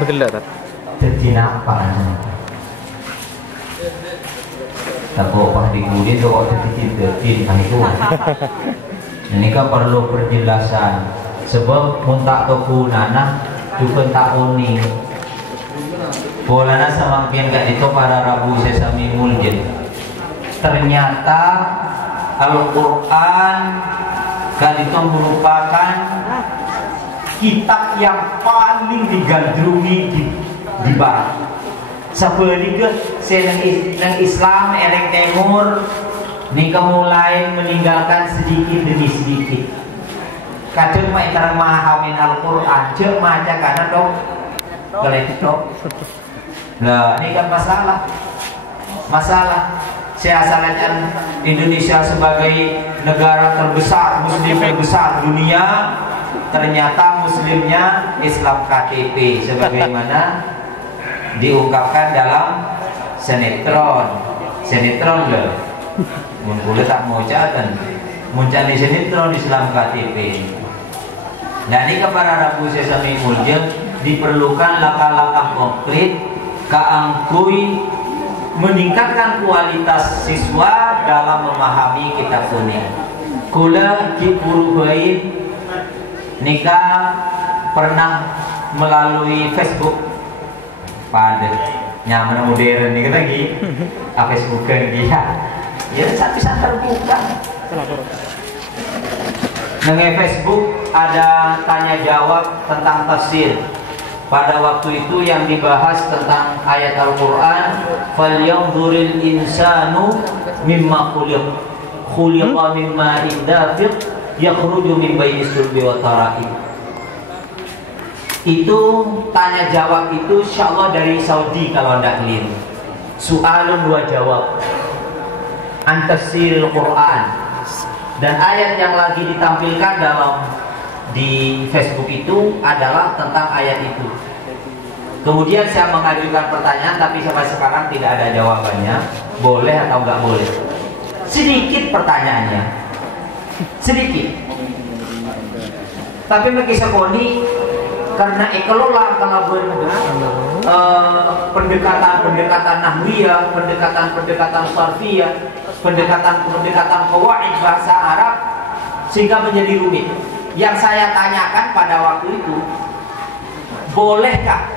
Betul tak? Jadi apa? Tak boleh digulin tu kok jadi itu. Ini kan perlu penjelasan. Sebab muntak toku nana juga tak unik. Bolana semakin gak itu para Rabu Sesami Muljid. Ternyata Al-Quran kan itu merupakan kitab yang paling digandrungi di barat. Seperti ke nang Islam ereng timur nika mulai meninggalkan sedikit demi sedikit. Kadang mai tarang mahamin Al-Quran, cek maca karena dong geletok. Nah, ini kan masalah. Saya asalkan Indonesia sebagai negara terbesar, Muslim terbesar dunia, ternyata Muslimnya Islam KTP, sebagaimana diungkapkan dalam sinetron loh. Mungkin tak mau catatan, muncul sinetron Islam KTP. Nah, ini kepada Rabu Sesami Muljid diperlukan langkah-langkah konkret keangkui meningkatkan kualitas siswa dalam memahami kitab kuning. Kula ki guru baik nikah pernah melalui Facebook pada nyaman modern nih lagi Facebook kan dia ya satu-satu terbuka. Nge Facebook ada tanya jawab tentang tafsir. Pada waktu itu yang dibahas tentang ayat Al-Quran, "Falyanzuril insanu mimma khuliqa mimma dafiq yakhruju min baini sulbi wa tara'ib." Itu tanya jawab itu insyaallah dari Saudi kalau tidak keliru. Soalun dua jawab. An tafsiril Quran. Dan ayat yang lagi ditampilkan di Facebook itu adalah tentang ayat itu. Kemudian saya mengajukan pertanyaan, tapi sampai sekarang tidak ada jawabannya. Boleh atau nggak boleh? Sedikit pertanyaannya, sedikit. Tapi bagi sekoni karena kelola kalau pendekatan nahwiyah, pendekatan sarfiyah, pendekatan qawaid bahasa Arab, sehingga menjadi rumit. Yang saya tanyakan pada waktu itu, bolehkah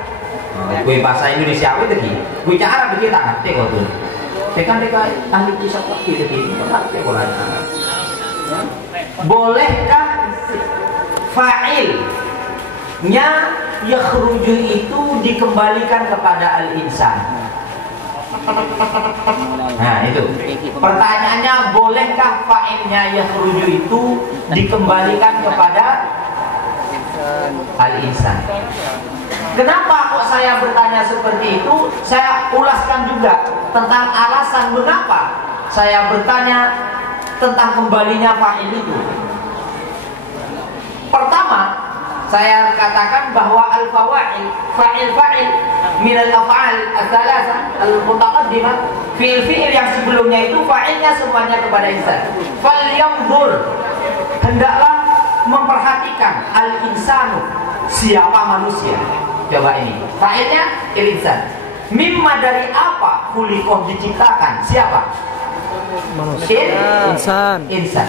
gue bahasa Indonesia itu lagi, gue cara begitu tak ngerti kok tuh. Tekan ahli pusat waktu itu ngerti kok lah. Bolehkah fa'ilnya yakhruju itu dikembalikan kepada al-insan? Nah itu pertanyaannya, bolehkah fa'ilnya yakhruju itu dikembalikan kepada al-insan? Kenapa kok saya bertanya seperti itu? Saya ulaskan juga tentang alasan mengapa saya bertanya tentang kembalinya fa'il itu. Pertama, saya katakan bahwa al-fawa'il, fa'il min al-af'al al-thalatha al-mutaqaddimah, fi'il yang sebelumnya itu fa'ilnya semuanya kepada insan. Falyanzur, hendaklah memperhatikan al-insanu, siapa manusia. Coba ini, fa'ilnya il-insan. Mimma, dari apa khuliqah diciptakan? Siapa? Manusia. Insan.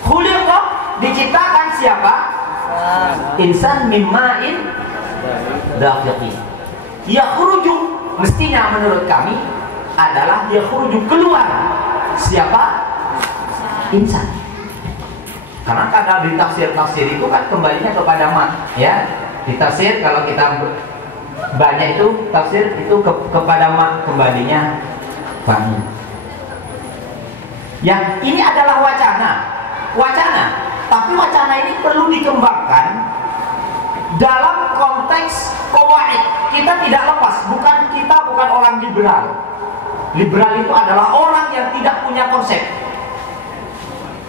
Khuliqah diciptakan siapa? Insan mimma'in daqiqin. Yakhruju, mestinya menurut kami adalah yakhruju, keluar. Siapa? Insan. Karena kadang di tafsir itu kan kembalinya kepada mat, ya. Di tafsir kalau kita banyak itu tafsir itu kepada mat, kembalinya bangun. Yang ini adalah wacana, tapi wacana ini perlu dikembangkan dalam konteks qawaid. Kita tidak lepas, kita bukan orang liberal. Liberal itu adalah orang yang tidak punya konsep.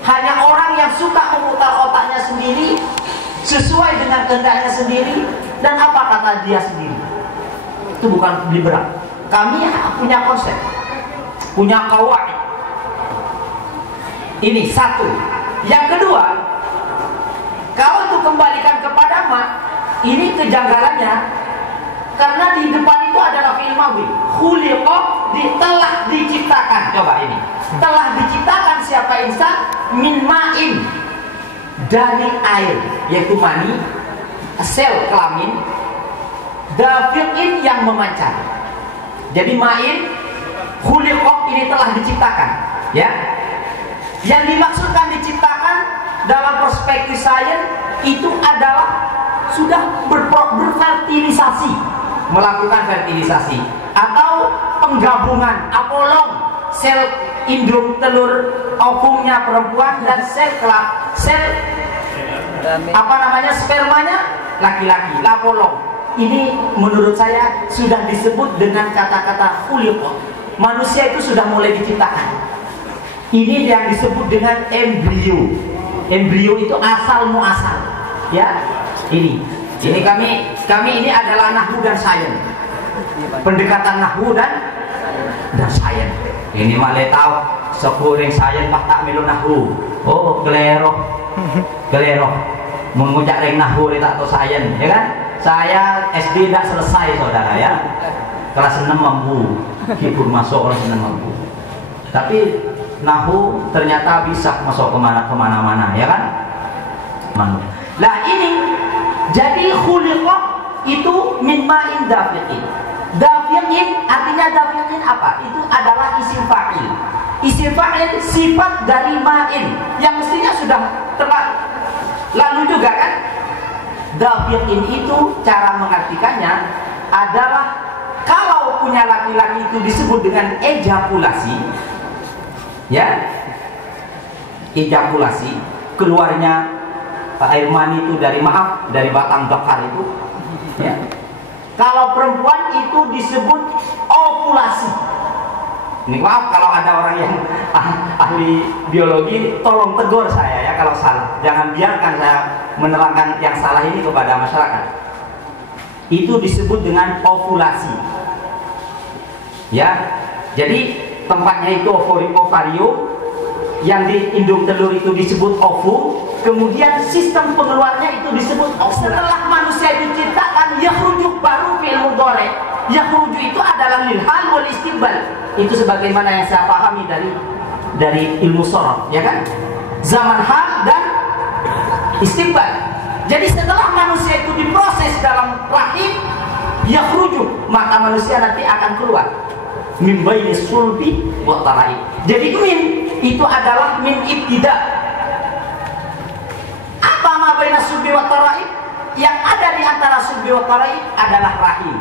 Hanya orang yang suka memutar otaknya sendiri sesuai dengan kehendaknya sendiri dan apa kata dia sendiri. Itu bukan liberal. Kami punya konsep, punya qawaid. Ini satu. Yang kedua, kalau itu kembalikan kepada mak, ini kejanggalannya Karena di depan itu adalah fi'il madhi. Khuliqa, telah diciptakan. Coba ini. Telah diciptakan siapa insan? Min ma'in, dari air, yaitu mani, sel kelamin, dafiqin, yang memancar. Jadi ma'in, khuliqa, ini telah diciptakan, ya. Yang dimaksudkan diciptakan dalam perspektif sains itu adalah sudah berfertilisasi, melakukan fertilisasi atau penggabungan apolong sel induk telur ovumnya perempuan dan sel spermanya laki-laki, lapolong. Ini menurut saya sudah disebut dengan kata-kata khuliqa. Manusia itu sudah mulai diciptakan. Ini yang disebut dengan embrio. Embrio itu asal muasal, ya. Ini kami ini adalah nahwu dan sains. Pendekatan nahwu dan sains. Ini malah tahu sepuring sains pak tak milu nahwu. Oh, kelero. Mengucap ring nahwu tak tahu sains, ya kan? Saya SD tidak selesai saudara, ya. Kelas 6 mampu, kipur masuk kelas 6 mampu. Tapi nahwu ternyata bisa masuk kemana-mana, ya kan? Nah ini jadi khuliqa itu min ma'in dafiqin. Dafiqin artinya dafiqin apa? Itu adalah isim fa'il. Isim fa'il sifat dari ma'in yang mestinya sudah telah lalu juga kan? Dafiqin itu cara mengartikannya adalah kalau punya laki-laki itu disebut dengan ejakulasi, ya, ejakulasi, keluarnya air mani itu dari batang zakar itu, ya. Kalau perempuan itu disebut ovulasi. Ini maaf kalau ada orang yang ahli biologi, tolong tegur saya ya kalau salah. Jangan biarkan saya menerangkan yang salah ini kepada masyarakat. Itu disebut dengan ovulasi, ya. Jadi tempatnya itu ovarium, yang di indung telur itu disebut ovum, kemudian sistem pengeluarnya itu disebut ovum. Setelah manusia diciptakan, yakhruju baru fi'il mudhari. Yakhruju itu adalah lil hal wal istiqbal. Itu sebagaimana yang saya pahami dari ilmu sharaf, ya kan? Zaman hal dan istiqbal. Jadi setelah manusia itu diproses dalam rahim, yakhruju, maka manusia nanti akan keluar min baini sulbi wa tara'i. Jadi min itu adalah min ibtida. Apa ma baina sulbi wa tara'i? Yang ada di antara sulbi wa tara'i adalah rahim,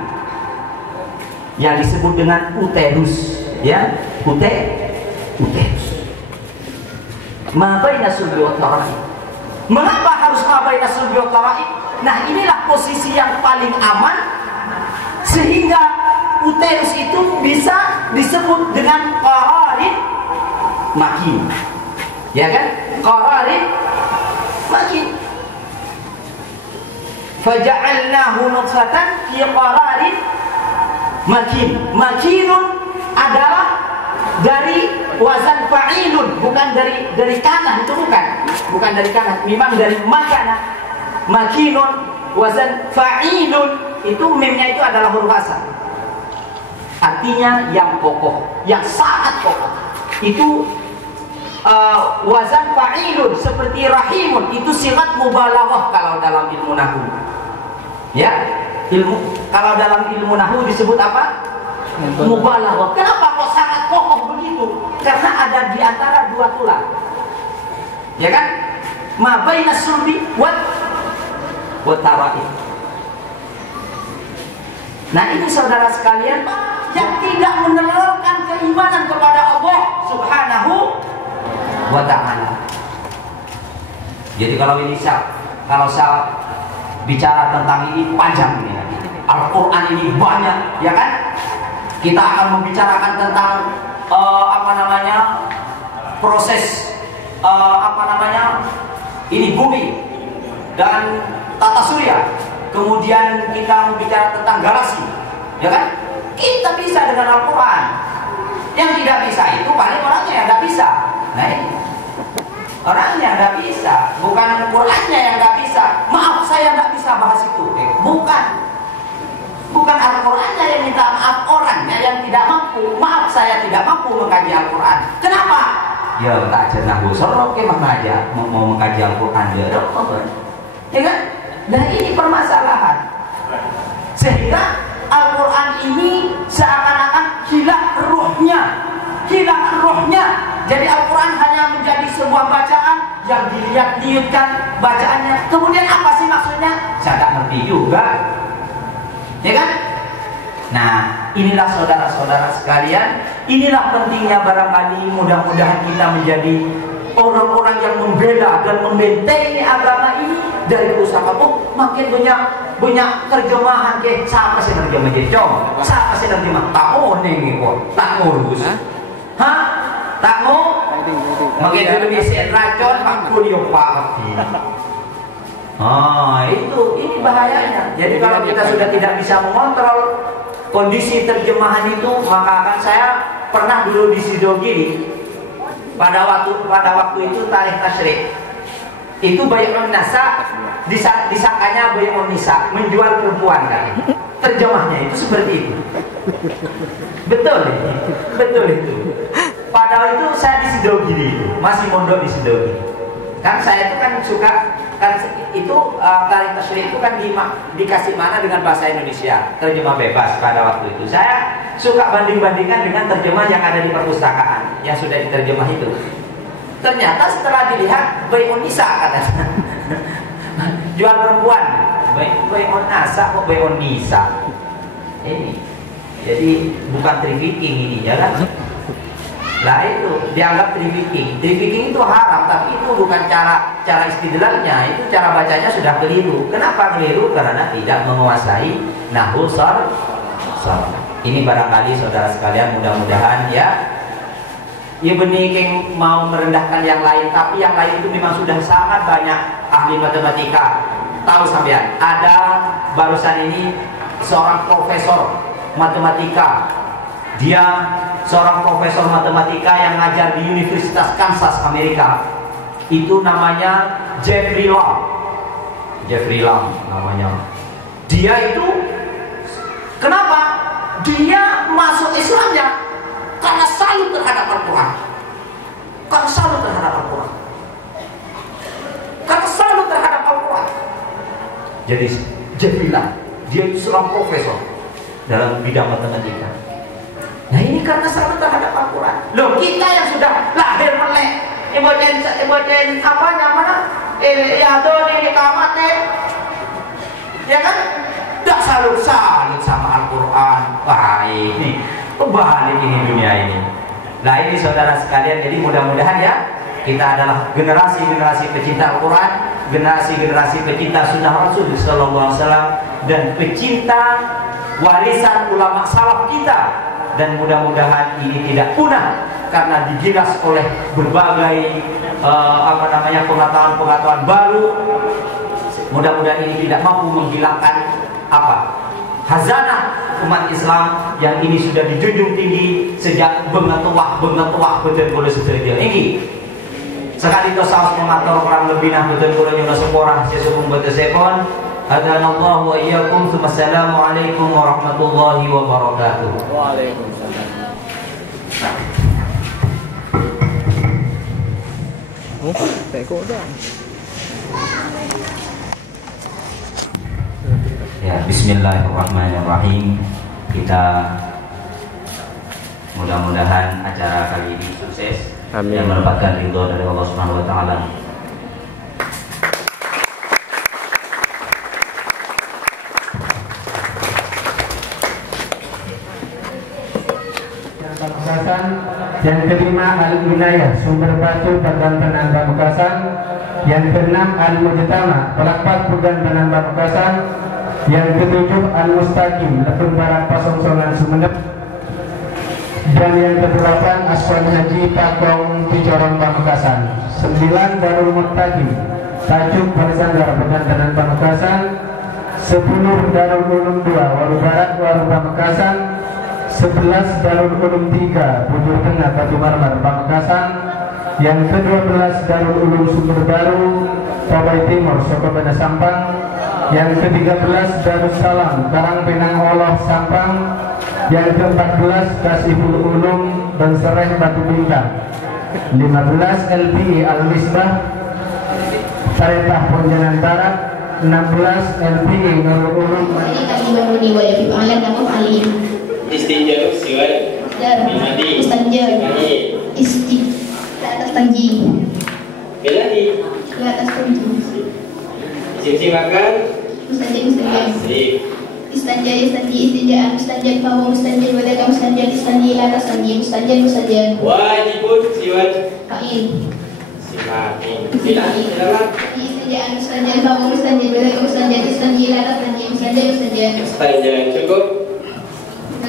yang disebut dengan uterus, ya, uterus. Ma baina sulbi wa tara'i. Mengapa harus ma baina sulbi wa tara'i? Nah, inilah posisi yang paling aman sehingga uterus itu bisa disebut dengan qararin makin, ya kan? Qararin makin. Faja'alnahu nutfatan fi qararin makin. Makinun adalah dari wazan fa'ilun, bukan dari kanah, itu bukan dari kanah, memang dari makana. Makinun wazan fa'ilun, itu mimnya itu adalah huruf asal. Artinya yang kokoh, yang sangat kokoh. Itu wazan fa'ilun seperti rahimun, itu sigat mubalaghah kalau dalam ilmu nahwu. Ya, kalau dalam ilmu nahwu disebut apa? Mubalaghah. Kenapa kok sangat kokoh begitu? Karena ada di antara dua tulang. Ya kan? Ma baina sulbi wa tara'i. Nah, ini saudara sekalian yang tidak menerangkan keimanan kepada Allah Subhanahu wa ta'ala. Jadi kalau saya bicara tentang ini panjang ini. Al-Quran ini banyak, ya kan? Kita akan membicarakan tentang proses ini bumi dan tata surya. Kemudian kita bicara tentang galaksi, ya kan? Kita bisa dengan Al-Quran. Yang tidak bisa itu paling orangnya yang tidak bisa. Nah, ini orangnya tidak bisa, bukan Qurannya yang tidak bisa. Maaf, saya tidak bisa bahas itu. Bukan Bukan Al-Qurannya yang minta maaf, orangnya yang tidak mampu. Maaf, saya tidak mampu mengkaji Al-Quran. Kenapa? Ya tak aja nahwu sorok ke mana aja mau mengkaji Al-Quran dia. Ya kan? Nah ini permasalahan. Sehingga Al-Quran ini seakan-akan hilang ruhnya. Jadi Al-Quran hanya menjadi sebuah bacaan yang dilihat-lihatkan bacaannya. Kemudian apa sih maksudnya? Saya tak ngerti juga. Ya kan? Nah, inilah saudara-saudara sekalian, inilah pentingnya barangkali mudah-mudahan kita menjadi orang-orang yang membela dan membentengi agama ini dari usaha. Oh, makin banyak terjemahan ke siapa sih terjemah jecong? Siapa sih terjemah? Tak mau nih kok, tak ngurus. Hah? Tak mau? Makin dulu bisa racun, pak kuliah pak. Ini bahayanya. Jadi kalau kita sudah tidak bisa mengontrol kondisi terjemahan itu, maka akan saya pernah dulu di Sidogiri pada waktu itu tarikh tasyrik. Itu Bay'un Nisa disangkanya Bay'un Nisa, menjual perempuan kan. Terjemahnya itu seperti itu. Betul itu. Padahal itu saya di Sidogiri itu, masih mondok di Sidogiri. Kan saya itu kan suka kan itu tarikh tasyrik itu kan dikasih mana dengan bahasa Indonesia, terjemah bebas pada waktu itu. Saya suka banding-bandingkan dengan terjemah yang ada di perpustakaan yang sudah diterjemah itu. Ternyata setelah dilihat Bay'un Nisa katanya. Jual perempuan. Bay'un Nasa kok Bay'un Nisa. Ini. Jadi bukan trafficking ini ya kan? Lah itu dianggap trafficking. Trafficking itu haram, tapi itu bukan cara istidlalnya, itu cara bacanya sudah keliru. Kenapa keliru? Karena tidak menguasai nahwu sarf. Ini barangkali saudara sekalian mudah-mudahan ya benih mau merendahkan yang lain, tapi yang lain itu memang sudah sangat banyak ahli matematika. Tahu sampean? Ada barusan ini seorang profesor matematika. Dia seorang profesor matematika yang ngajar di Universitas Kansas Amerika. Itu namanya Jeffrey Lam namanya. Dia itu kenapa? Dia masuk Islamnya karena salut terhadap Al-Quran. Karena salut terhadap Al-Quran. Jadi Jeffrey Lam, dia itu seorang profesor dalam bidang matematika. Nah ini karena salut terhadap Al-Quran. Loh kita yang sudah lahir melek Ibojen apa namanya? Ini kamate. Ya kan? Tidak salut sama Al-Quran. Wah ini kebalik ini dunia ini. Nah ini saudara sekalian, jadi mudah-mudahan ya kita adalah generasi-generasi pecinta Al-Quran, generasi-generasi pecinta Sunnah Rasul Sallallahu Alaihi Wasallam, dan pecinta warisan ulama salaf kita. Dan mudah-mudahan ini tidak punah karena digilas oleh berbagai pengetahuan baru. Mudah-mudahan ini tidak mampu menghilangkan hazanah umat Islam yang ini sudah dijunjung tinggi sejak bengetuah betul-betul sederhana ini. Sekali itu saus mengatur orang lebih nah betul-betul nyuruh seporah sesungguh betul sepon. Hadanallahu wa iyyakum. Assalamualaikum warahmatullahi wabarakatuh. Waalaikumsalam. Ya, bismillahirrahmanirrahim. Kita mudah-mudahan acara kali ini sukses. Amin. Dan mendapatkan ridho dari Allah Subhanahu wa taala. Yang kelima Al-Inayah, sumber batu Badan Penanda Bekasan. Yang keenam Al-Mujtama, pelakpat Badan Penanda Bekasan. Yang ketujuh Al-Mustaqim, lekun barat Pasongsongan Sumeneb. Dan yang kedelapan Aswan Haji Pakong Picorong Pamekasan. 9 Darul Muttaqim, tajuk Parisanggar Badan Penanda Bekasan. 10 Darul Ulum 2 Waru Barat Waru Pamekasan. 11 Darul Ulum 3 Bujur Tengah Batu Marmar Pamekasan. Yang ke-12 Darul Ulum Sumber Baru Tobai Timur Sokobana Sampang. Yang ke-13 Darussalam Karangpinang Olof Sampang. Yang ke-14 Kasihul Ulum Bensereh Batu Bintang. 15 LPI Al-Misbah Taretah Pontianak Barat. 16 LPI Nurul Ulum Istinja siwal Bimadi Istanjul Isti atas tanji Beladi ke atas tanji Isi makan Mustanjil Asik Istanjul Istanji Istinjaan Mustanjil Pawu Mustanjil Wadaka Mustanjil Istanjil atas tanji Mustanjil Wajibun siwal Fa'il Simakin Silakan Istinjaan Mustanjil Pawu Mustanjil Wadaka Mustanjil Istanjil atas tanji Mustanjil Istanjil cukup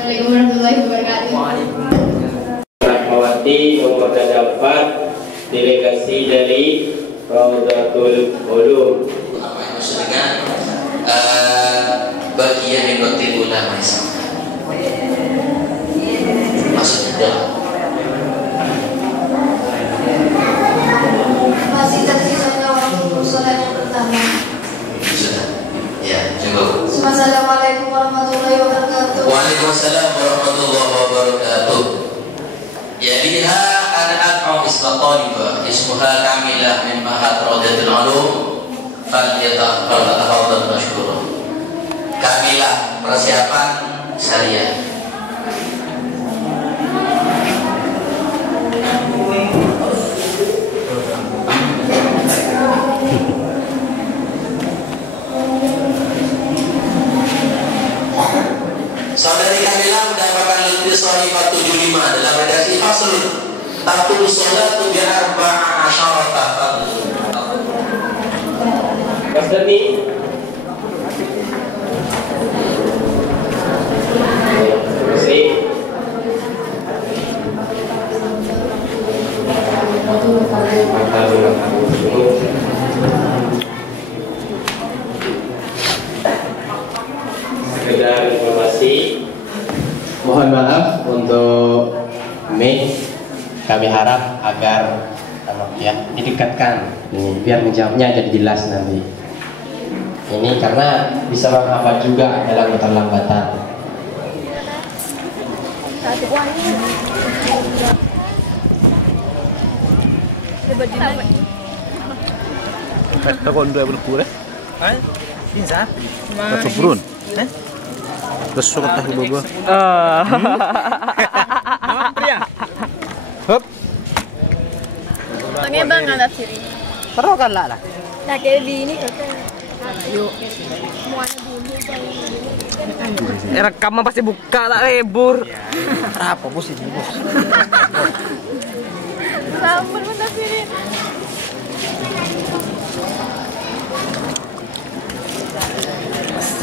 Assalamualaikum warahmatullahi wabarakatuh. Rahmawati nomor 4 delegasi dari Raudatul Ulum dengan bagian yang notil ulama Islam. Maksudnya Masih tersisa waktu sholat yang pertama. sudah. Ya, cukup. Assalamualaikum warahmatullahi wabarakatuh. Waalaikumsalam warahmatullahi wabarakatuh. Yaliha an-ad'u isma talibah ismuha kamilah min mahat Raudatul Ulum falyatafadhal mashkura. Kamilah persiapan syariah. Saudari Kamila mendapatkan letih Sharifah 75 dalam redaksi fasl Tatul Sholatu bi arba'a asyarata fadl. Mas Dani Asik Mantap sekedar informasi. Mohon maaf untuk mic, kami harap agar ya didekatkan biar menjawabnya jadi jelas nanti. Ini karena bisa menghambat juga dalam keterlambatan. Takon 20 Ay, pinsa? Kesubrun. Besok tahu bobo. Nama pria. Hop. Tangnya bang alat sini. Taruh kan lah. Nah kayak di ini kakak. Yuk. Rekaman pasti buka lah lebur. Apa bos ini bos? Sampun mana sini.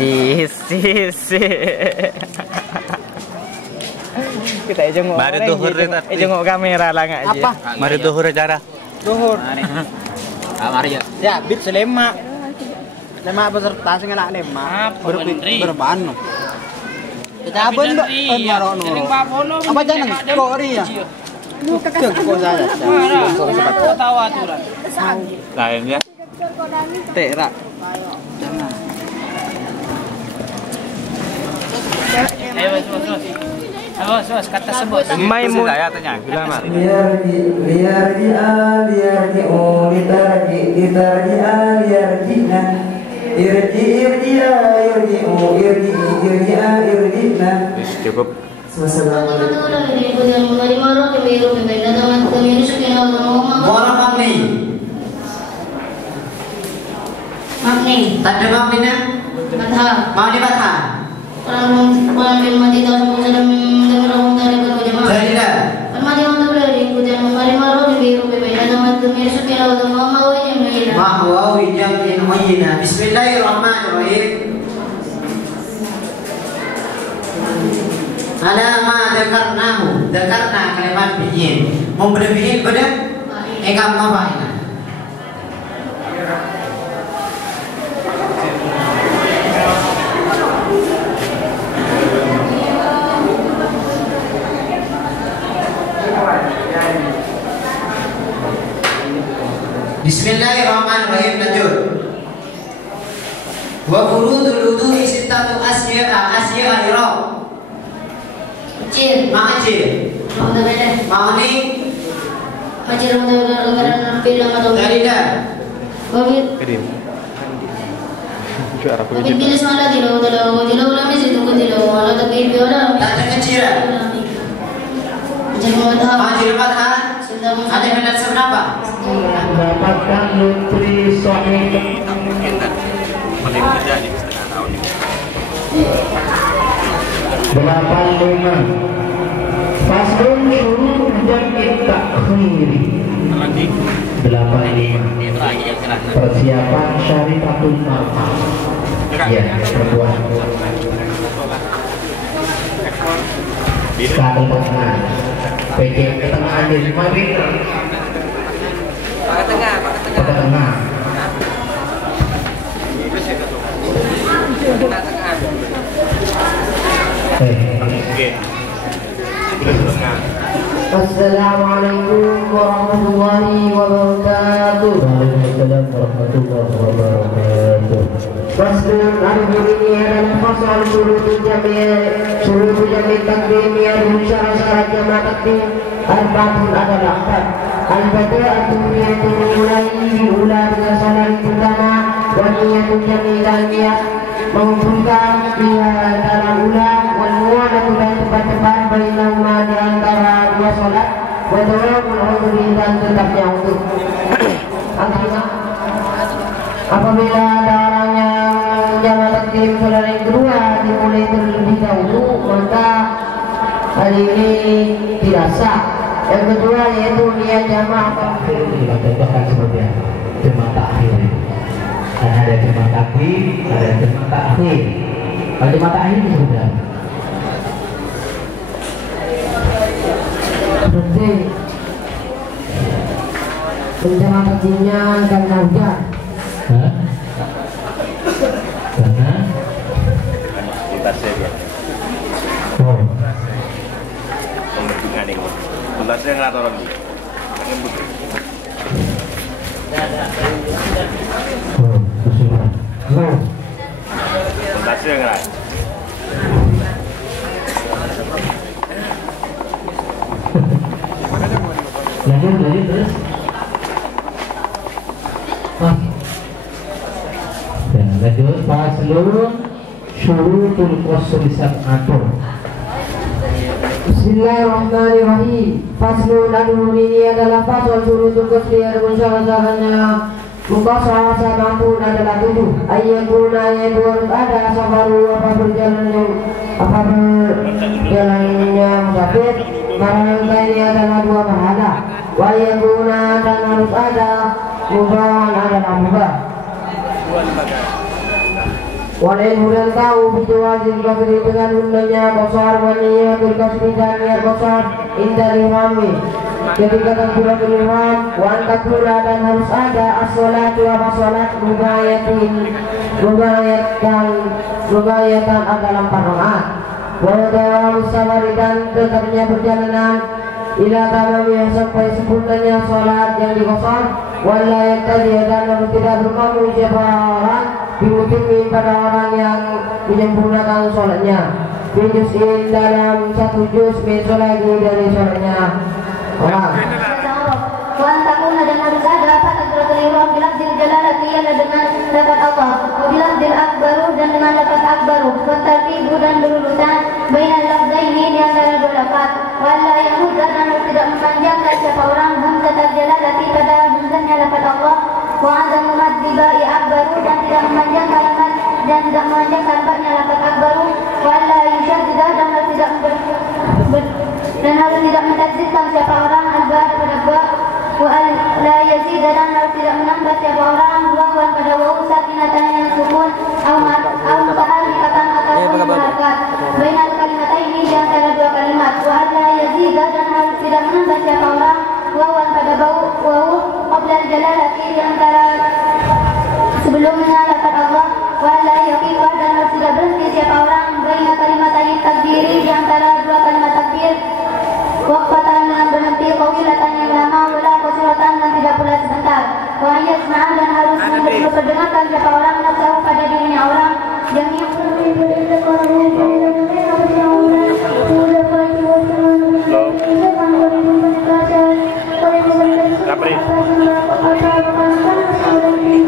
Si. Kita jenguk. Mari duhur tadi. Jenguk kamera lah nggak aja. Apa? Mari duhur cara. Duhur. Mari ya. Ya, bit selema. Lema peserta sing enak lema. Berbanu. Kita abon mbak. Apa jangan kok ri ya? Kok saya. Tahu aturan. Lain ya. Terak. Jangan. Awas, kata sebut. Maimun. Saya tanya, gila mas. Cukup. Makni. Tanda makninya? Fathah. Mau di fathah? Kurang mati tahun sudah mendengar dari berjamaah. Jadilah. Permadi untuk berada kujan mari maru biru berbeda dengan temir sukira untuk mau yang lain. Mahwa wijam in hoyina. Bismillahirrahmanirrahim. Ala ma Dekarna kalimat bihin. Mau berbihin pada ekam apa ini? Bismillahirrahmanirrahim. Lanjut. Wa furudul wudu'i sittatu asyi'a Kecil. Ma'ajil. Udah beda. Ma'ani. Kecil udah film atau Jadidah. Covid. Covid bila semala tilo lama sih tunggu tilo. Kalau tapi biola. Tak kecil. Jangan tahu. Ma'ajil fathah. Ada minat seberapa? Mendapatkan nutri sahih. Paling muda nih setengah tahun ini. 85. Faslun syurut jam'i takhiri. 85. Persiapan syariatul mar'ah. Ya, perempuan. Satu tengah. PJ ke tengah aja 5 meter. Pakai tengah. Ke tengah. Oke. Sudah setengah. Assalamualaikum warahmatullahi wabarakatuh. Waalaikumsalam warahmatullahi wabarakatuh. Faslun al-ini adalah fasal syurutul jami' takdim yang syarat-syarat jama' takdim. Al-Fatihah adalah 4. Al-Fatihah itu mulai diulang dengan salat pertama. Wa niyatul jami' dan niat mengumpulkan dalam ulang wal muwadatu dan tempat-tempat bainahuma di antara dua salat wa dawamul udhri dan tetapnya untuk artinya apabila ada orang yang jama' takdim salat yang kedua dimulai terlebih dahulu maka hal ini tidak sah. Yang kedua yaitu niat jama' takhir. Kita contohkan seperti apa? Jama' takhir. Dan ada jama' takdim, ada jama' takhir. Kalau jama' takhir itu sudah berarti penjama takdimnya karena hujan. Karena Tuntasnya dia. oh. Pembentungan ini. Tuntasnya nggak tahu lagi. Tuntasnya nggak. Lanjut terus. Lanjut faslun syurutul qasr sab'atun. Bismillahirrahmanirrahim. Faslun ini adalah fasal syurutul qasr yang syarat-syaratnya muqassar sab'atun adalah 7. Ayyakuna yaitu harus ada safaru apa berjalannya musafir. Marangka ini adalah 2 bahana. Wa yakuna dan harus ada mubahan adalah mubah. Walain hudan tahu bijawazil kasri dengan undangnya kosar waniyatul kasri dan niat kosar indah lihami ketika takbiratul ihram wa antakula dan harus ada as-sholatu wa sholat mubayatan dalam 4 rakaat wa dawamus safari dan tetapnya perjalanan ila tamamnya sampai sempurnanya sholat yang dikosar wala yaktadi dan harus tidak berkamu siapa orang dimutimin pada orang yang menyempurnakan sholatnya bijusin dalam 1 juz min sholati dari sholatnya orang Wan takuna dan harus ada apa takbiratul ihram bilafzil jalalati ialah dengan lafaz Allah wa bilafzil akbaru dan dengan lafaz akbaru wa tartibu dan berurutan bainal lafzaini di antara 2 lafaz wala yahudda dan tidak memanjangkan siapa orang hamzah jalalati pada hamzahnya lafaz Allah wa adam mumaddibai akbaru dan tidak memanjangkan baknya lafaz akbaru wala yushadda dan harus tidak mentadzidkan siapa orang al-ba pada ba wa la yazid dan harus tidak menambah siapa orang wawan pada waw sakinatan yang sukun atau mutaharrikatan atau mengharkat bainal kalimatain di antara 2 kalimat wa la yazid dan harus tidak menambah siapa orang wawan pada waw qabla jalalati di antara sebelumnya lafaz Allah wa la yaqifa dan harus tidak berhenti siapa orang bainal kalimatain takbiri di antara 2 kalimat takbir waqfatan yang berhenti qawilatan yang lama wala qasiratan dan tidak pula sebentar wa yasma' dan harus mendengarkan siapa orang nafsu pada dirinya orang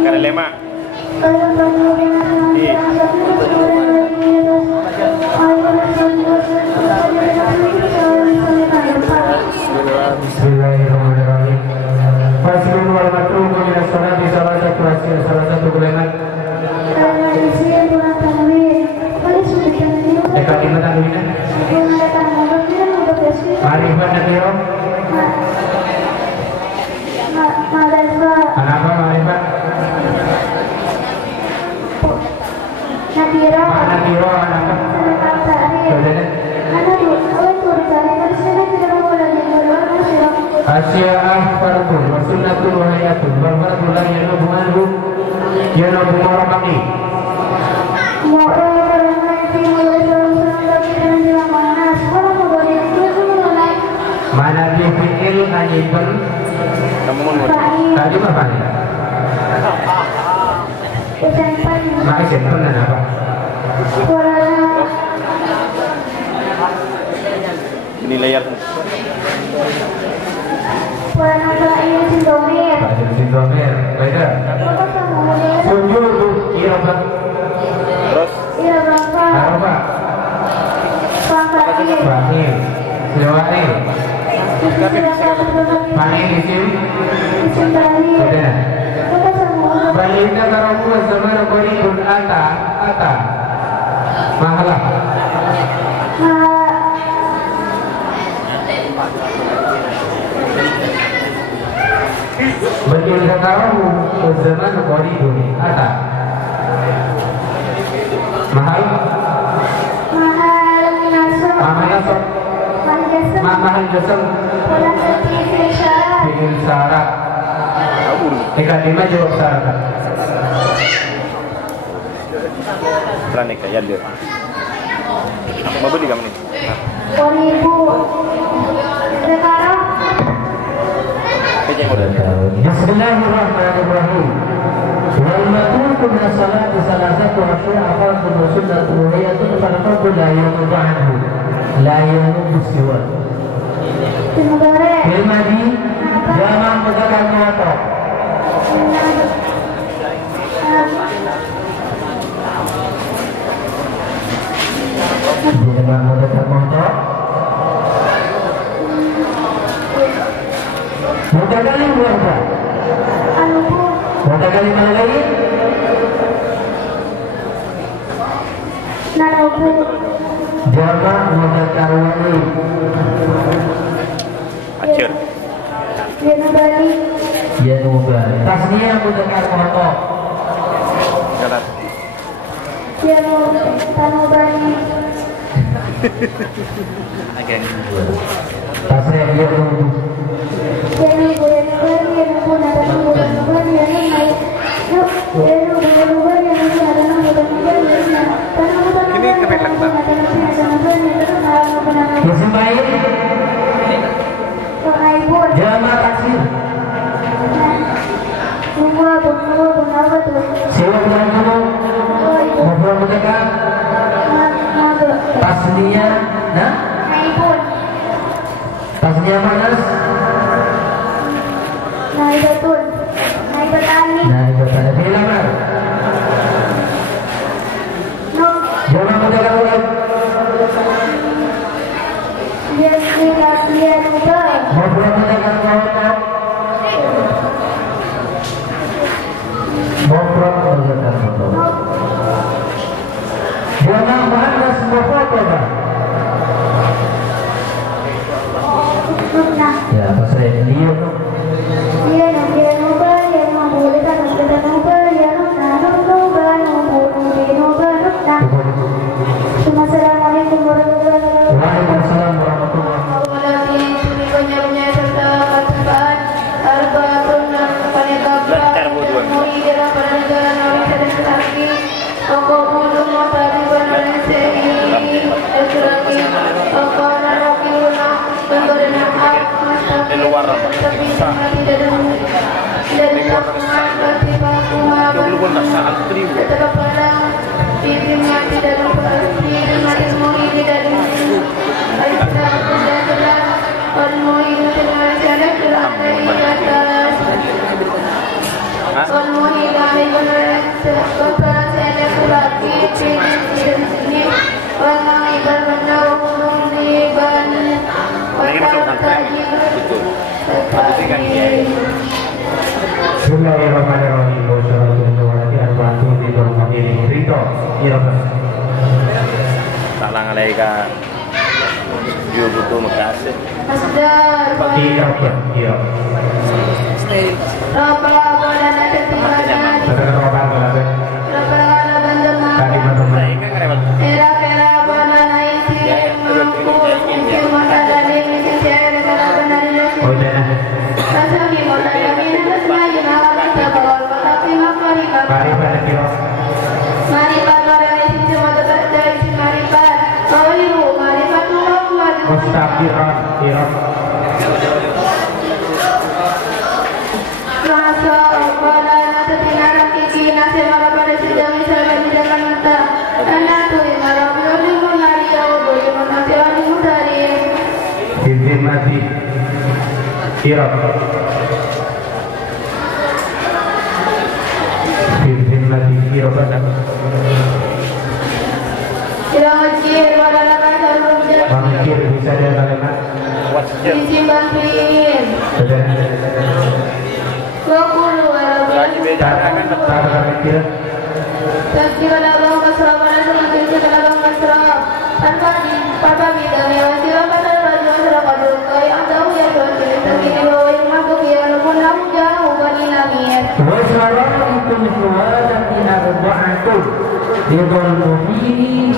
Karelema. Bismillahirrahmanirrahim. Faslun wal matruku min as-salati salah satu kalimat. Dekat lima tanwin. Ma'rifat nakiro. Kenapa ma'rifat? Nakiro kenapa? Asya'ah fardun wa sunnatun wa hayatun wal fardu la yanubu anhu yanubu marabaki. Mana di fi'il anyiban tadi apa nih? Maka simpen dan apa? Ini layar. Sindomir, beda. Sujud irabat. Terus Arafah. Bahir. Lewari. Paling isim. Beda. Balita karamu zaman qaribun ata. Mahalah. Balita karamu zaman qaribun ata. Mahal mahal jasam bikin syarat tiga lima jawab syarat berani kayak dia mau beli kamu nih Bismillahirrahmanirrahim. Wal matruku min as-salati salasatu asyara fardun wa sunnatun wa hayatun fal fardu la yanubu anhu la yanubu siwa. Fil madi jamak mudzakkar mu'athar. Jamak mudzakkar mu'athar. Mutakalim berapa? Mutakalim mana lagi? Jamak mudzakkar mu'annas. Acir. Yanubani. Tasniyah mudzakkar mu'annas. Jalan. Again. Tasniyah yanubani. Ini keren lah. Ismail Jamak taksir. Siwa bulan kamu Mufrad mudzakkar tasniyah nah tasniyah manas Naibatani fi'il amr Jamak mudzakkar muannas Mufrad mudzakkar muannas Mufrad mudzakkar muannas Jamak muannas mufradah. Ya, bahasa India. Assalamualaikum warahmatullahi wabarakatuh. Waalaikumsalam warahmatullahi Bismillahirrahmanirrahim. Salang alaika. Yo butuh makasih. Bagi kapan? Iya. Mustaqiran iraq. Masa pada nasi tinara kiki nasi mara pada sidang misalnya di dalam mata anak tu mara boleh menari jauh boleh menasi lagi mudari. Izin mati iraq. Izin mati iraq. Jangan pada lawan kalau Mangkir bisa dia kalimat. Isi bangkit. Wakulu Tazkir al-abang masraf Manasal al-Kirkir al-abang masraf Tanpa bidang yang wasirah Pasal baju masraf Adul Kaya Amdahu ya Tuhan Kiri Tazkir bahwa yang mabuk ya Rukun namun jauh Bani namir Wasara'ikum suwadati arba'atun Lidul muhini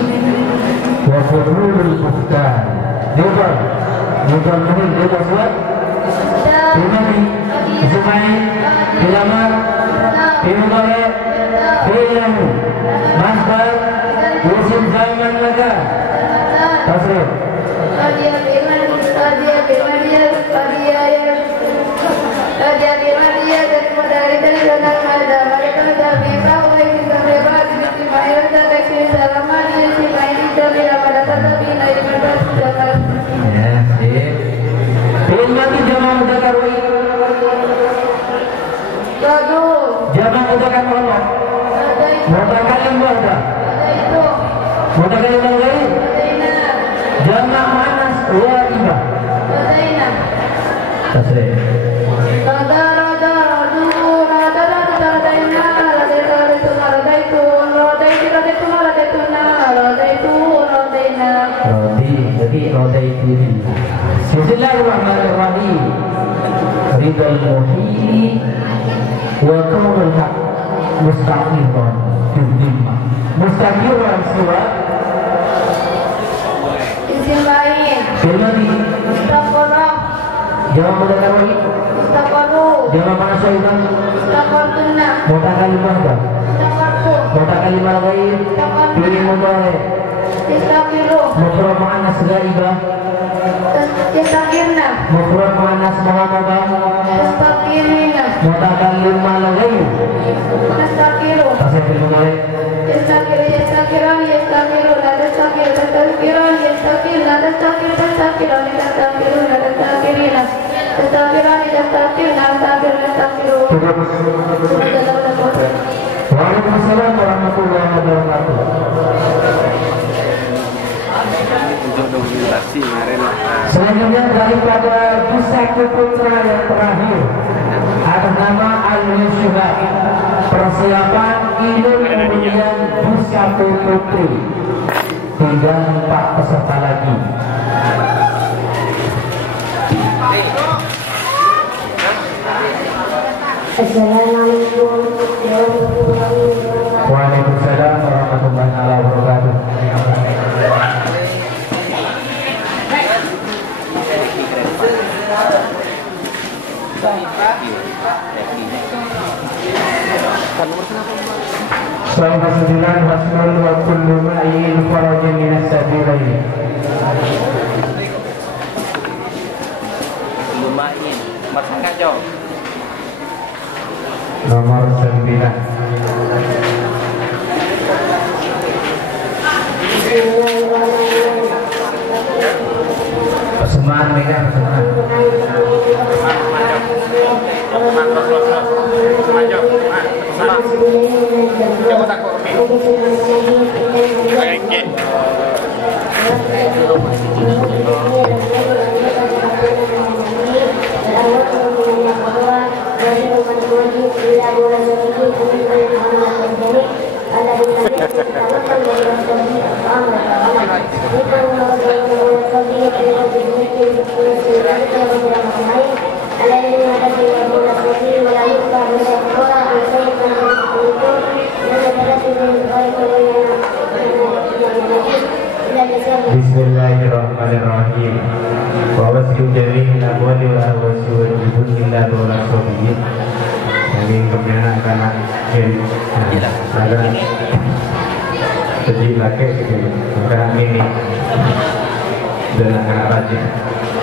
Wa furulul buhtan Lidul muhini Lidul suwad Dimani Ismail Dilamar Dimulai Dilamu Masbar Usim zaman maka Tasrif Kadia dengan dari dengan ada mereka dari bahwa ini terlibat di timur dan dari selama ini di timur pada tetapi naik berbasis ya sih Pilmati jamaah mudzakkar wa jamaah mudzakkar Allah mudzakkar wahda mudzakkar ghair jamaah muannas wa ibah tasrif Bismillahirrahmanirrahim. Ridal muhyi wa qaulul haq mustaqiran fil dhimma. Mustaqiran surat isim lain. Firmani. Mustaqarrah. Jawab mudzakkar wa Mustaqarru. jawab mana syaitan? Mustaqarruna. Mutakalimah dah. Mustaqarru. Mutakalimah ghair. Fi'il mudhari. Istaqiru. Mufrad muannas ghaibah. Istakirna. Mufrad muannas muhammadah. Istakirina. Mutakallim ghair. Istaqiru. Tasrif mudhari. Istakiru yastakiran yastakiru la tastakir tastakiran yastakir la tastakir tastakiran yastakiru la tastakirina tastakiran yastakir la tastakir yastakiru. Waalaikumsalam warahmatullahi wabarakatuh. Untuk dokumentasi kemarin. Selanjutnya daripada Pusaka Putra yang terakhir atas nama Al-Syuhab persiapan ilmu kemudian Pusaka Putri tinggal 4 peserta lagi. Assalamualaikum warahmatullahi wabarakatuh. Waalaikumsalam warahmatullahi wabarakatuh. Soal kesembilan wasnul wa kullu ma'in farajin minas sabilain. Lumayan. Masak kacau. Nomor 9. Pesanan mereka pesanan. Bismillahirrahmanirrahim. Wa wasyu jami'in abwali wa wasyu ibun illa dola sobiyin. Kami kemudian akan ada sejik laki anak mini dan anak rajin.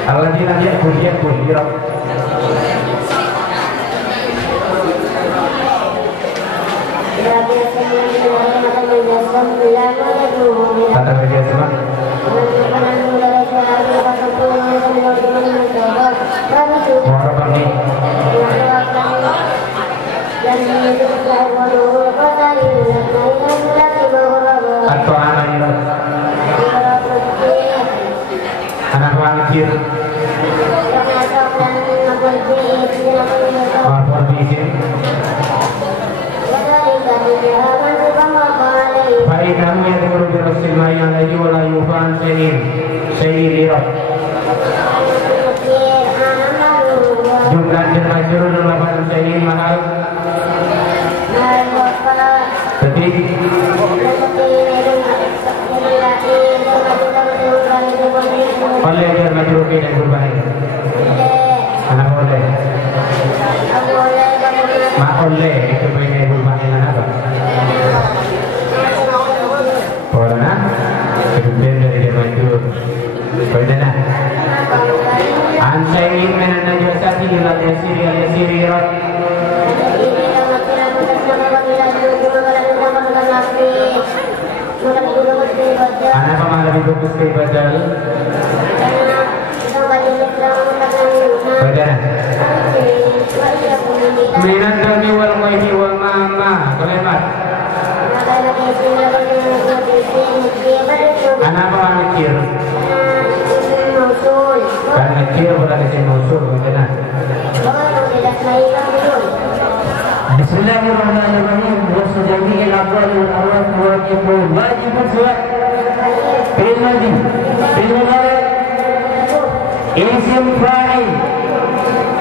Al-ladina ya'kul hirab. Kata media semua. Atau anak wangkir baik kamu yang terlalu berasima yang lagi wala yufan seirirot jumlah jermajur dan lapan seirin mahal detik oleh jermajur dan berbahaya anak oleh ma oleh itu pengen berbahaya apa orang kemudian dari jermajur bagaimana ansaiin menanda jasati dalam yasiri rot anak pemahaman lebih fokus ke ibadah bagaimana minat kami wal qaimi wa mama kalimat anak pemikir kan kecil bukan isim mausul bagaimana Bismillahirrahmanirrahim. Wasjadiil aqwal wal arwah wajibun surat fil madi fil mudhari isim fa'il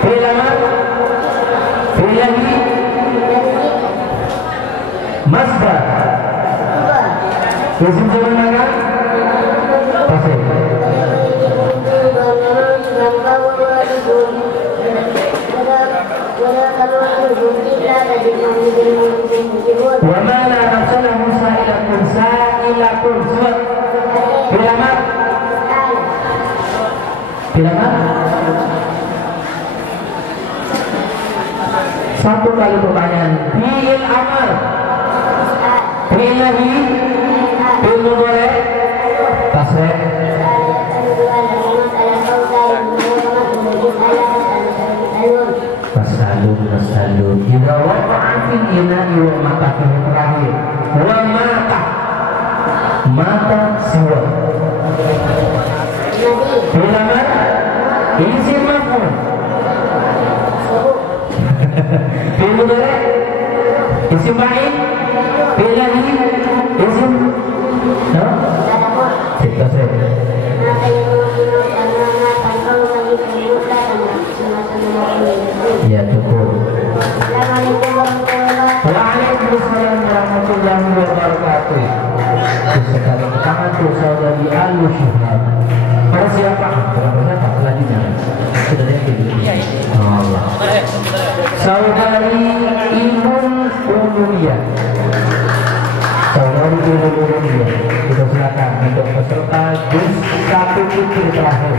fil amr fil ladhi masdar isim zaman makan pasal wa ma la nafsalahu sa'ilatun surat bilamat satu kali pertanyaan fi'il amr fi'il nahi fi'il mudhari tasrif Masalun Ida waqa'an fil ina'i wa mata terakhir wa mata siwa Filamar isim maf'ul fil mudhari isim fa'il fil ladhi isim ya cukup. Waalaikumsalam warahmatullahi wabarakatuh. Sekali pertama tuh saudari Al-Syuhab. Persiapan berapa selanjutnya? Sudah ada yang Allah. Saudari Imun Umumiyah. Saudari Imun Umumiyah. Kita silakan untuk peserta juz 1 fikir terakhir.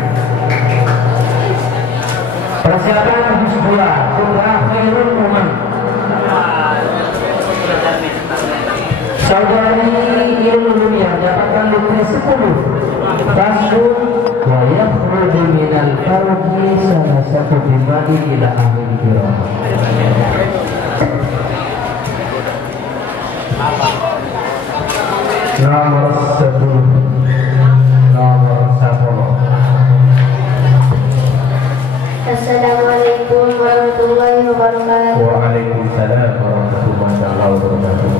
Persiapan juz 2 Putra Khairul Umam. Saudari Imun Umumiyah mendapatkan nilai 10. Tasbih wa yakhruju minal farji salah satu bimadi ila ahli dirah. Waalaikumsalam warahmatullahi wabarakatuh.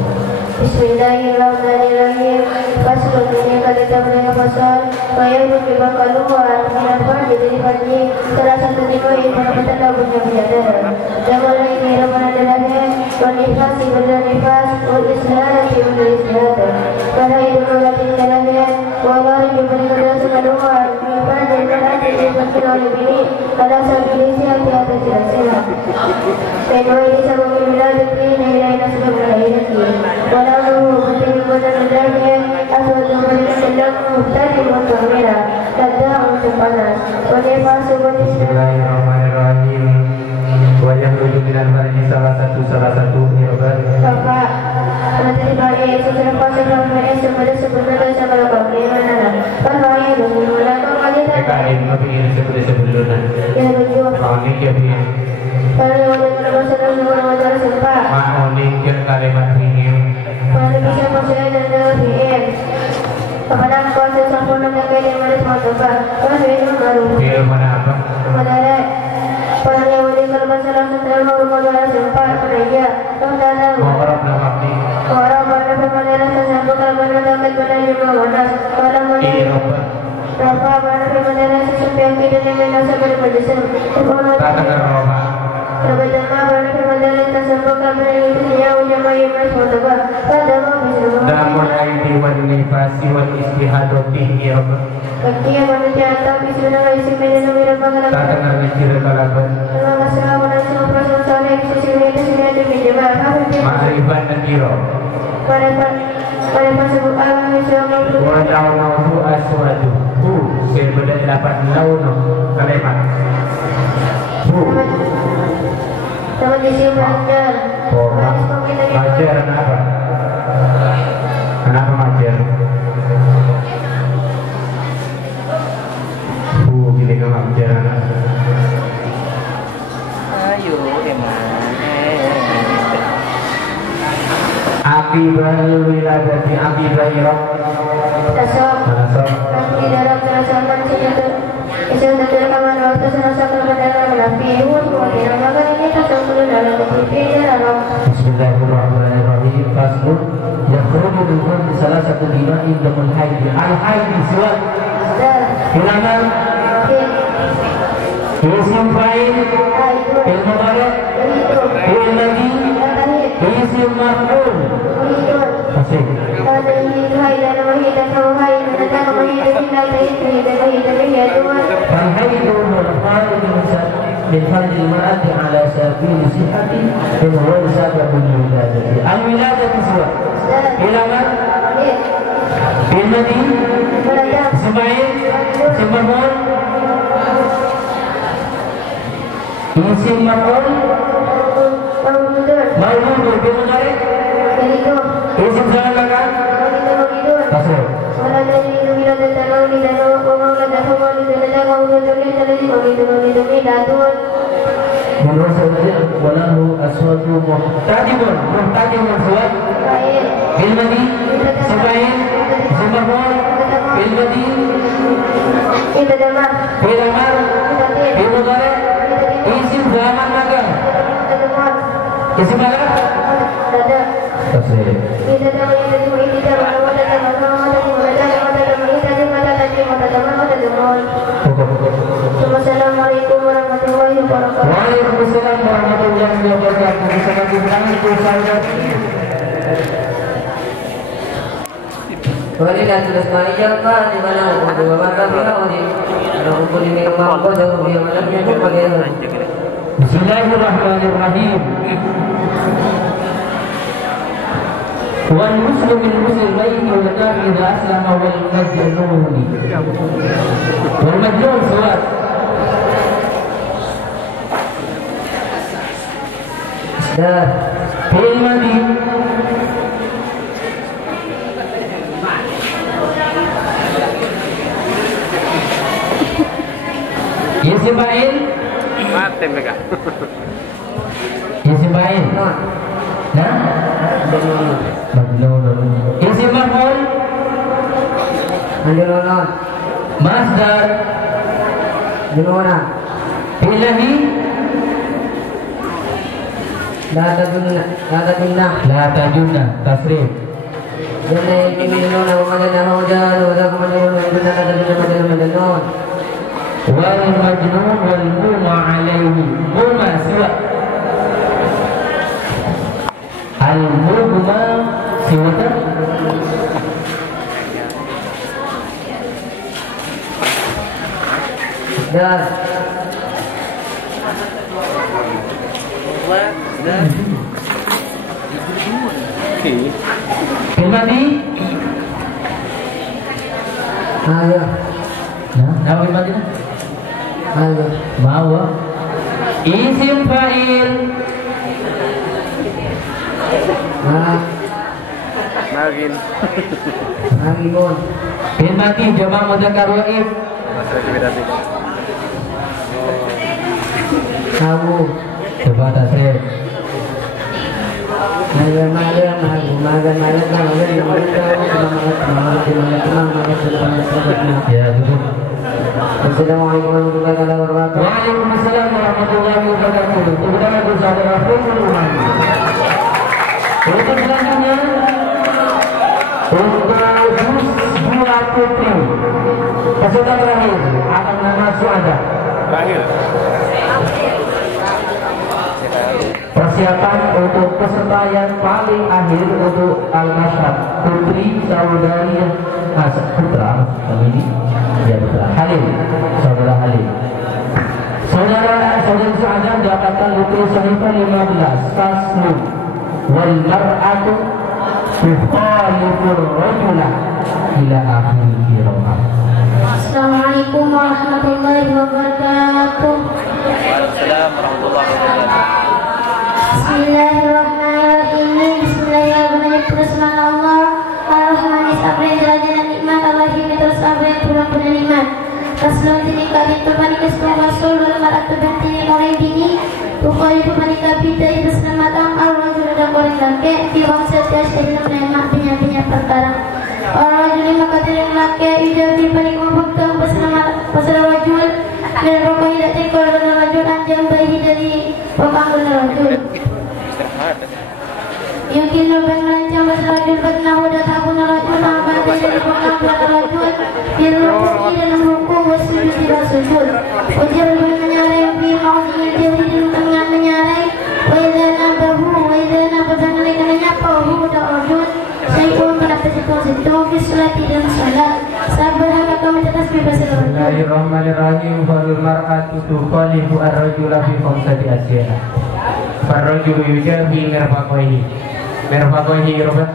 Bismillahirrahmanirrahim. Faslun ini kita beri pasal bayar berubah keluar kenapa jadi haji salah satu tipe ini berkata punya biadab. Jangan ini ramai dalamnya wanifas ibadahifas ulislah ulislah. Karena itu berarti dalamnya walau juga berkata keluar kenapa jadi berkata ini pada saat ini siapa yang tidak. Kedua ini sama bilang ini nilai nasib berlainan. Walau penting pada nedahnya asal jumlah sedang tadi untuk merah kata untuk panas. Wanita seperti Bismillahirrahmanirrahim. Wajah tujuh bilan hari salah satu nyoba. Bapak, nanti balik secara pasal ramai sebenarnya sama bagaimana? Bahaya bermula kali tadi. Kalian mungkin sebelumnya. Ya betul. Kami kami. Kalau ada masalah dengan masalah sempat. Mau nikir kalimat ini. Pada bisa masalah dan BM. Kepada kuasa sempurna terkait dengan masalah. Kalau ini baru. Dia mana apa? Kepada para yang mendengar masalah tentang masalah sempat mereka tentang Orang nama ini. orang pada pemandangan tersebut kalau mendapat penanya mana kalau Iya. Berapa pada pemandangan sesuatu yang tidak menasa berpedesan. Tak dengar Roma. Pertama pada pemandangan tersebut kalau itu jauh nyamai masuk pada mau Dan mulai diwanifasi wan istihadoti ya Roma. Ketika manusia atau bismillah isi medan nomor berapa Tak dengar nikir kalaban. Terima kasih warahmatullahi wabarakatuh. Sisi itu sudah dimenjemah. Ma'rifat dan kiro. Pada pasal Allah SWT Wada'unahu aswadu. Berbeda dapat launu kalimat. sama isi belajar. Orang majer kenapa? Kenapa majer? Gini kan majer anak. Ayo emang. Akibah wiladati akibah iraq. Tasawuf. Nanti dalam terasakan sesuatu terkawan waktu serasa kebenaran menafi kemudian maka ini tasawuf dalam ketiga dalam. Bismillahirrahmanirrahim. Faslun yakhruju min kulli salah satu dima'in damul haid. Al-haid siwak. Hilangan. Isim fa'il. Ilmu barat. Ilmadi. Isim maf'ul. Fasih. فالحيض والخارج من فرج المرأة على سبيل صحة إن هو سبب الولادة. الولادة سواء إلى من؟ بالمدي سبعين سبعون اسم مفعول مولود بمضارع اسم زمان مكان تصرف وله أصوات محتجم صوت بالمدي سبعين سبعون بالمدي بالأمر بالمضارع اسم زمان مكان اسم مكان تصريح Assalamualaikum warahmatullahi wabarakatuh. Waalaikumsalam warahmatullahi wabarakatuh. Bisa kami ulangi tulisannya. Kali dan tulis mari jangka di mana hukum dua mata birauni. Kalau hukum ini mampu jauh dia malamnya bagaimana? Bismillahirrahmanirrahim. والمسلم المسلم والكافر إذا أسلم والمجنون والمجنون سواء. فعل ماضي اسم فاعل mati mereka. اسم فاعل نعم مجنون اسم مفعول Anjuran, مصدر junuran, فعل La tajunna tasrif. Jadi ini nona umajan hujan wa kumajun benar ada di majnun. Wal majnun wal muma alaihi muma siwa. Al muma siwa. Dan Mati. ayo Nama mati. ayo Bawa. Isim fa'il. Nagimun Mati jamak mudzakkar waif. kamu Coba tasrif. magan Ya, cukup. Assalamualaikum warahmatullahi wabarakatuh. Waalaikumsalam warahmatullahi wabarakatuh. Kepada saudara Firman. Untuk selanjutnya untuk dua putri peserta terakhir akan nama Suada. Persiapan untuk peserta yang paling akhir untuk Al-Masyad putri saudari putra ini ya putra Halim, saudara Halim. Saudari Suada mendapatkan lutri sahifah 15 tasnu wal mar'atu tukhalifur rajula ila akhir qiraah. Assalamualaikum warahmatullahi wabarakatuh. Waalaikumsalam warahmatullahi wabarakatuh. Bismillahirrahmanirrahim. Bismillahirrahmanirrahim. Allah Ar-Rahmanis Abrin Jalajan Nikmat Allah Himi terus Abrin pulang nikmat. Rasulun tini kali tubani kesbah Rasul wal mar'atu binti mulai dini bukhari tubani kabidai berselamatan ar-rajul dan orang laki di wangsa tiasya menemak punya perkara ar-rajul maka tidak laki ida di balik membukta berselamat rajul dan rokok tidak tekor dengan rajul anjam bayi dari pembangun rajul Yungkin luban merancang bahasa rajul Batnahu dan tabun rajul Ma'abad dari pembangun rajul Birruku'i dalam ruku Wasujud tidak sujud Ujar luban menyarai Fi ma'udhi jauhi di tengah menyarai Wa idha nabahu Wa idha nabahu dan mereka menyapahu Dan rajul Syai'un kenapa situ Fisulati dan salat Sabar maka mencetas bebas rajul Bismillahirrahmanirrahim. Fal mar'atu tukhalifu ar-rajula fi khamsati asya'a. Farrajulu yujahi mirfaqaihi. Mirfaqaihi Robert.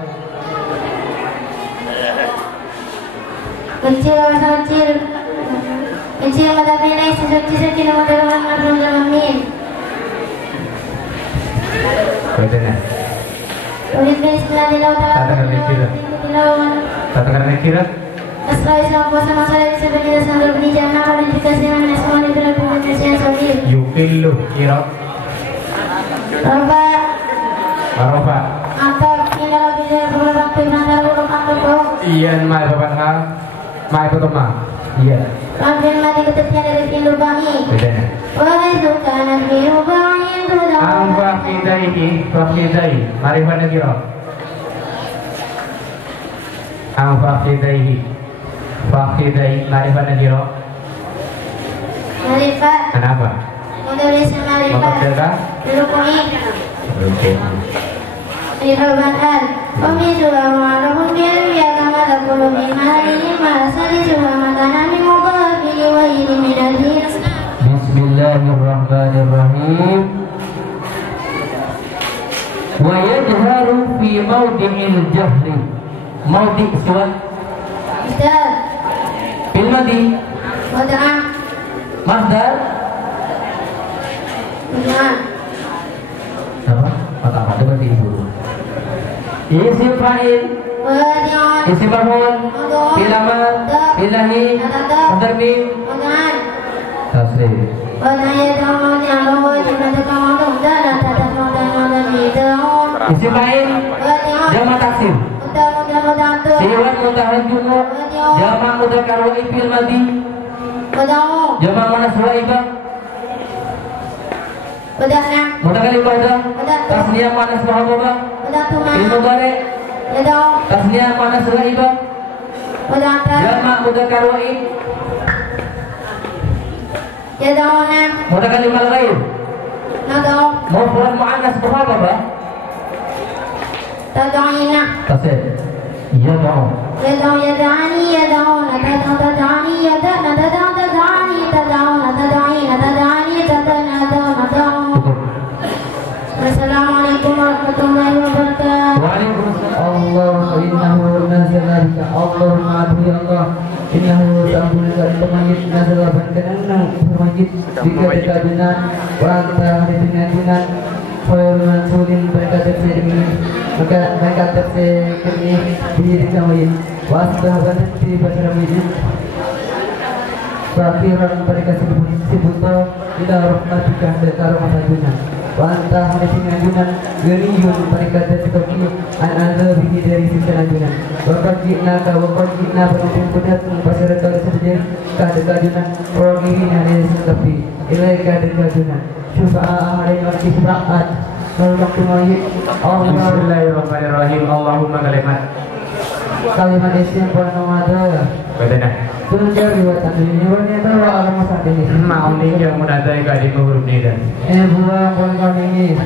Kecil mata benai sejak mata orang madrun dalam min. Bagaimana? Ulit bismillahirrahmanirrahim. Katakan kira. Setelah Islam puasa masalah sebagai dasar penijamah oleh dikasih nama semua di dalam Indonesia Saudi. Yukillu kira. Barofa. Atau tidak lebih dari beberapa penantang buruk atau Iya, mai bapak ha. Mai pertama. Iya. Ambil mati ketetnya dari pintu bangi. Bedanya. Oleh dukaan pintu bangi itu Amba fidaihi. Mari pada kira. Amba fidaihi. Mari pada kira. Marifat. Kenapa? Menulis marifat. Maka Dirukuni. Oke. Dirubatan. Pemijulah ma'alahum biya kama lakulu bimaharihi ma'asali suha makanami mubahili wa ini minadhir. Bismillahirrahmanirrahim. Wa yajharu fi mawdi'il jahri. Mawdi' suat. Misdar. Fil madi. Wada'ah. Masdar. Wada'ah. Apa? Apa berarti ibu. Isim fa'il. Wada'ah. Isim maf'ul. Fil amr. Fil nahi. Mudarbi. Wada'ah. Tasrif. Isim fa'il. Jamak taksir. Siwat mutahajjun. Jamak mudzakkar wa fil madi. Jamak muannas wa ibah. بدأنا متكلم pada بدأت tasniyah muannas muhabbah بدأت مع ilmu bare يدعو tasniyah muannas ghaibah بدأت jamak mudzakkar wa'id يدعونا mutakalim al ghaib ندعو mufrad muannas muhabbah تدعينا tasir yad'u يدعو يدعاني يدعون تدعو تدعاني يدعنا تدعو تدعاني تدعون تدعين تدعاني تدعون تدعو السلام عليكم ورحمة الله وبركاته. Waalaikumsalam. Allah innahu nazala bika Allahumma abdi Allah innahu ta'bul kalimajid nazala bika majid bika dikabinan wa anta dikabinan khairun sulin berkat tafsir ini maka berkat tafsir ini dikawin wa asbahan fi basramidin fakhiran mereka sebut ila rahmatika dan rahmatuna wa anta hadisin anjunan ganiyun mereka tersekoki an-azab bihi dari siksa anjunan wa qad ji'naka penumpang kudat pasar kali sejajar kadekajunan rogihin dari sekapi ilaika dekajunan syufa'a alaina kisra'at lalu mayit Bismillahirrahmanirrahim. Allahumma kalimat isim panamada Badana. Tunjar riwayat ini wanita wa alam sakini. Mau nih yang menadai kali huruf ini dan. Buang buang ini.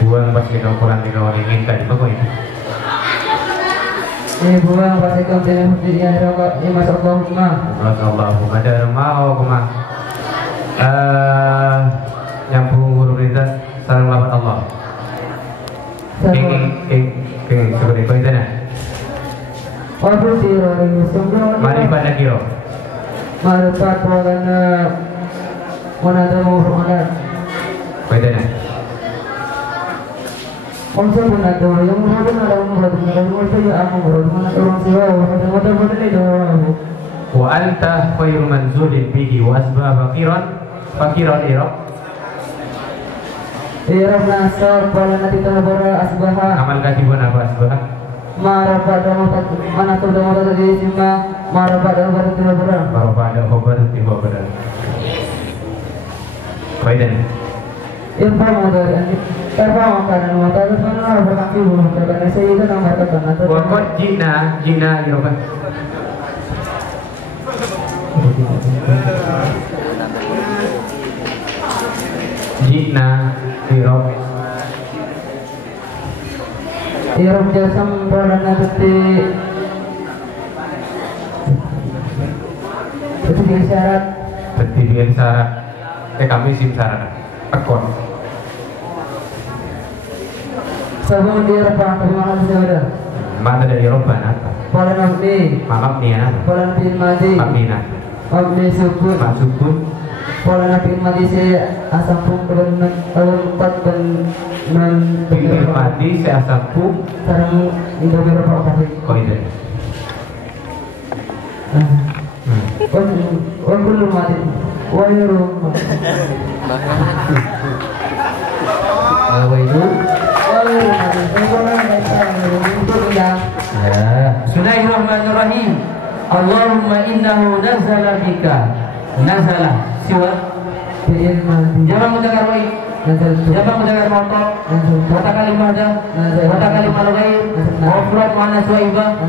Buang pas kita kurang tiga orang ingin tadi apa ini? Buang pas kita tidak mesti ya rokok ya mas Allahumma. Allahumma ada mau kemah. Yang huruf itu salam lawan Allah. King seperti itu dah. Waduh tirari sungguh. Mari pada kiro. Marifat walana wanada muhammad. Bedanya. Onsa pun ada yang muhammad ada onsa ya aku mana orang siwa mata itu. Wa anta khairu manzulin bihi wa asbab fakiran iraq. Iraq nasar pada nanti tabara asbaha. Amal katiban apa asbah? Marafada mana tu dah mata jadi cuma marafada pada tidak berang. Marafada khabar tiba berang. Baiklah. Irfan dari ini. Irfan makanan mata tu mana berkaki bunuh karena saya itu nama kata kata. Wakot jina irokan. Jina irokan. Irab jasam pada nanti itu dia syarat. Berarti dia syarat. Kami sim syarat. Akon. Sebelum dia apa? Terima kasih ada. Mana dari Eropa apa? Pada nanti. Maaf nih ya. Pada nanti mati. Mamina. Abdi sukun. Mak sukun. Pada nanti mati saya asam pun kebenar empat dan Pinggir mati saya sapu. Sekarang itu berapa kali? Kau itu. Oh belum mati. Wairung. Apa itu? Bismillahirrahmanirrahim. Allahumma innahu nazala bika. Nazala siwa. Jangan mudzakkar wa'id. Jangan mudzakkar mu'tal. Kata kalimah dah. Kata kalimah al-ghaib. Mufrad muannas wa ibah.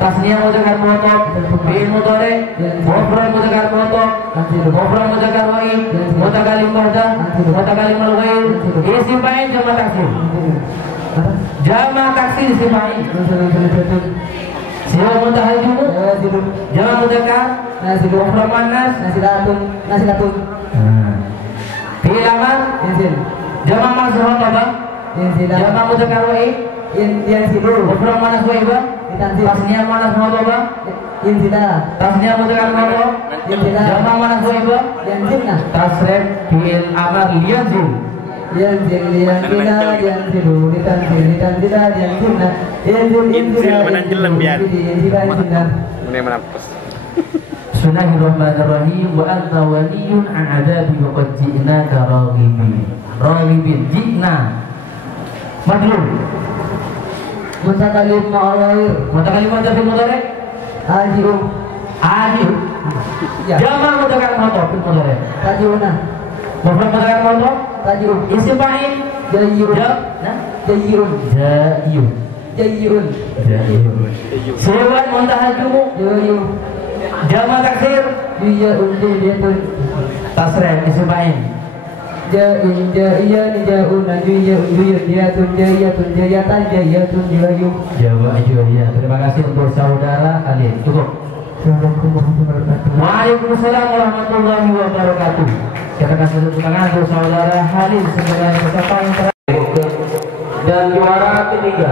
Tasniyah mudzakkar mu'tal. Fi'il mudhari. Mufrad mudzakkar mu'tal. Mufrad mudzakkar wa'id. Kata kalimah dah. Kata kalimah al-ghaib. Isim fa'il jamak taksir. Jamak taksir isim fa'il. Siapa mutahajjud? Jamak mudzakkar. Mufrad muannas. Nasilatun. Fi'il amar. Jamak mazhar apa? Jamak mudzakkar wa'id. Mufrad muannas wa ibah. Tasniyah muannas apa? Tasniyah mudzakkar mu'tal. Jamak muannas wa ibah. Tasrif fi'il amar liyanzil. Bismillahirrahmanirrahim. Wa anta waliyun an adabi wa qad ji'naka raghibin. Ji'na madlul. Mutakalim ma'alair. Mutakalim mudzakkar mudhari. Aji'um. Jamak mudzakkar mu'tal fil mudhari. Taji'una. Mufrad mudzakkar mu'tal. Tajiun. Isim fa'il. Jayyun. Jayyun. Jayyun. Jayyun. Sewan muntahajumu. Jayyun. Jama taksir. Jayyun. Jayyun. Tasrif isim fa'il. Jain jaiyan jaun juyun juyun jayatun jayatun jayatan jayatun jayun. Jawa ya. Terima kasih untuk saudara Alif. Cukup. Waalaikumsalam warahmatullahi wabarakatuh. Kita kasih tepuk tangan untuk saudara Halim sebagai peserta yang terakhir dan juara ketiga.